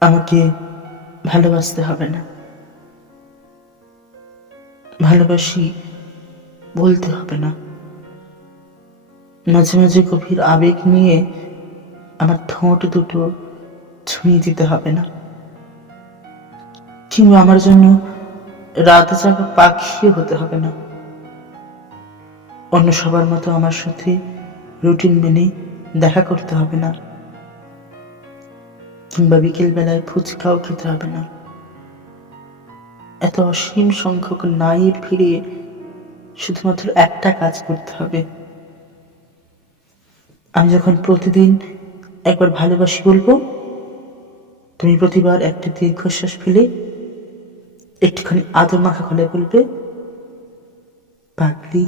আমাকে ভালোবাসতে হবে না। ভালোবাসি বলতে হবে না। মাঝে মাঝে গভীর আবেগ নিয়ে আমার ঠোঁট দুটো ছুঁয়ে দিতে হবে না। কিংবা আমার জন্য রাত জাগা পাখিও হতে হবে না। অন্য সবার মতো আমার সাথে রুটিন মেনে দেখা করতে হবে না। কিংবা বিকেল বেলায় ফুচকাও খেতে হবে না। এত অসীম সংখ্যক নাইয়ের ফিরে শুধুমাত্র একটা কাজ করতে হবে। আমি যখন প্রতিদিন একবার ভালোবাসি বলব, তুমি প্রতিবার একটা দীর্ঘশ্বাস ফেলে একটুখানি আদর মাখা গলায় বলবে, পাগলি।